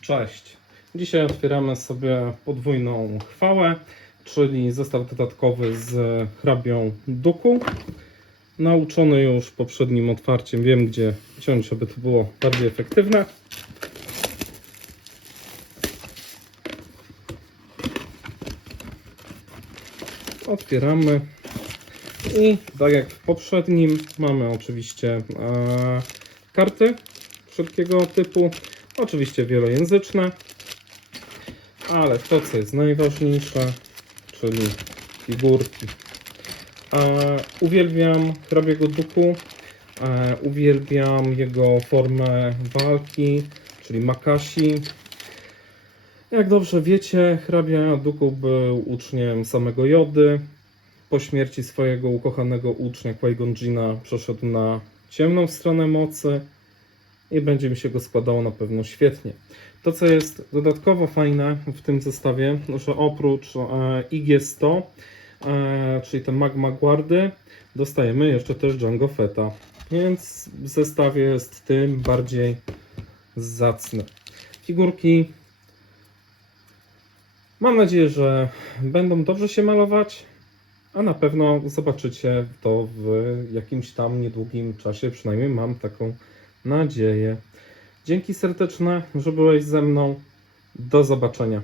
Cześć. Dzisiaj otwieramy sobie podwójną chwałę, czyli zestaw dodatkowy z hrabią Duku. Nauczony już poprzednim otwarciem, wiem gdzie ciąć, aby to było bardziej efektywne. Otwieramy. I tak jak w poprzednim, mamy oczywiście e, karty wszelkiego typu, oczywiście wielojęzyczne, ale to co jest najważniejsze, czyli figurki. E, uwielbiam hrabiego duku, e, uwielbiam jego formę walki, czyli Makashi. Jak dobrze wiecie, hrabia Duku był uczniem samego Jody. Po śmierci swojego ukochanego ucznia Qui-Gon Jinna przeszedł na ciemną stronę mocy i będzie mi się go składało na pewno świetnie. To, co jest dodatkowo fajne w tym zestawie, że oprócz e, IG-100, e, czyli te Magma Guardy, dostajemy jeszcze też Django Fetta, więc w zestawie jest tym bardziej zacny. Figurki Mam nadzieję, że będą dobrze się malować, a na pewno zobaczycie to w jakimś tam niedługim czasie, przynajmniej mam taką nadzieję. Dzięki serdeczne, że byłeś ze mną. Do zobaczenia.